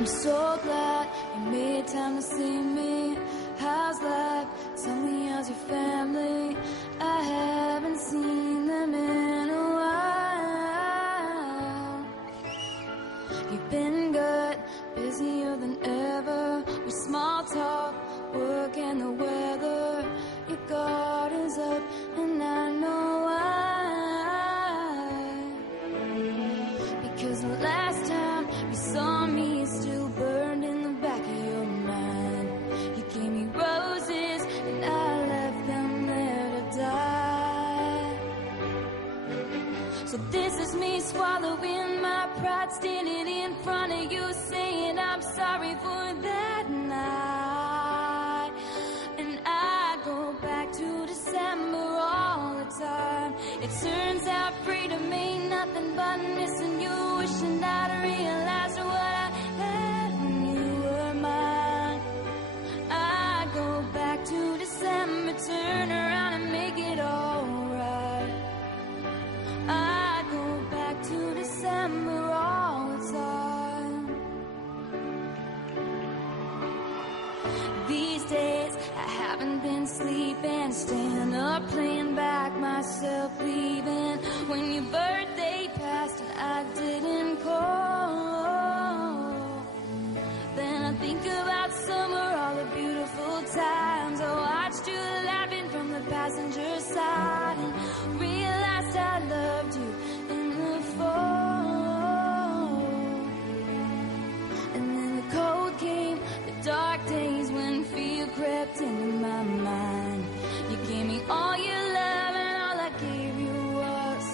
I'm so glad you made time to see me. How's life? Tell me, how's your family? I haven't seen them in a while. You've been good, busier than ever. With small talk, work and the weather. Your garden's up and I know why. Because the last time you saw me, it's still burned in the back of your mind. You gave me roses and I left them there to die. So this is me swallowing my pride, standing in front of you saying I'm sorry for that night. And I go back to December all the time. It turns out freedom ain't nothing but missing you, wishing I'd realized what I had when you were mine. I go back to December, turn around and make it alright. I go back to December all the time. These days I haven't been sleeping, staying up playing back myself leaving. When your birthday passed and I didn't call, then I think about summer, all the beautiful times I watched you laughing from the passenger side and realized I loved you in the fall. And then the cold came, the dark days when fear crept into my mind. You gave me all your love and all I gave you was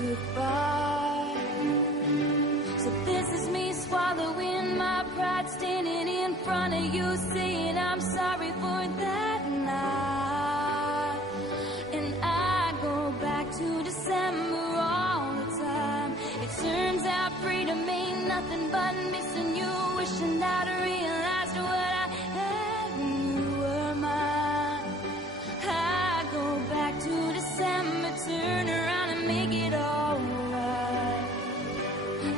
goodbye. So this is me swallowing my pride, standing in front of you saying I'm sorry for that night. And I go back to December all the time. It turns out freedom ain't nothing but missing you, wishing I'd realized what I had when you were mine. I go back to December, turn around and make it alright.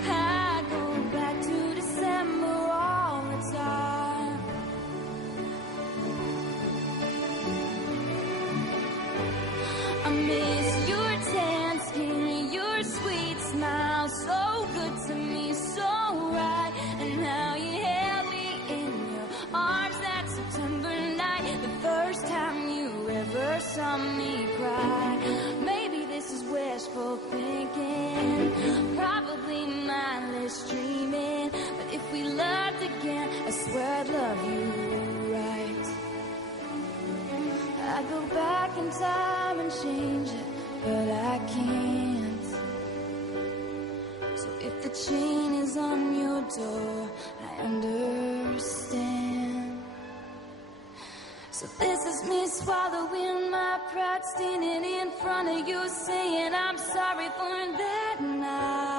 I go back to December all the time. I miss your tan skin, your sweet smile, so good to me, so right. And how you held me in your arms that September night, the first time you ever saw me cry. Maybe this is wishful thinking, probably mindless dreaming, but if we loved again, I swear I'd love you right. I go back in time and change it, but I can't. So if the chain is on your door, I understand. So this is me swallowing my pride, standing in front of you saying I'm sorry for that night.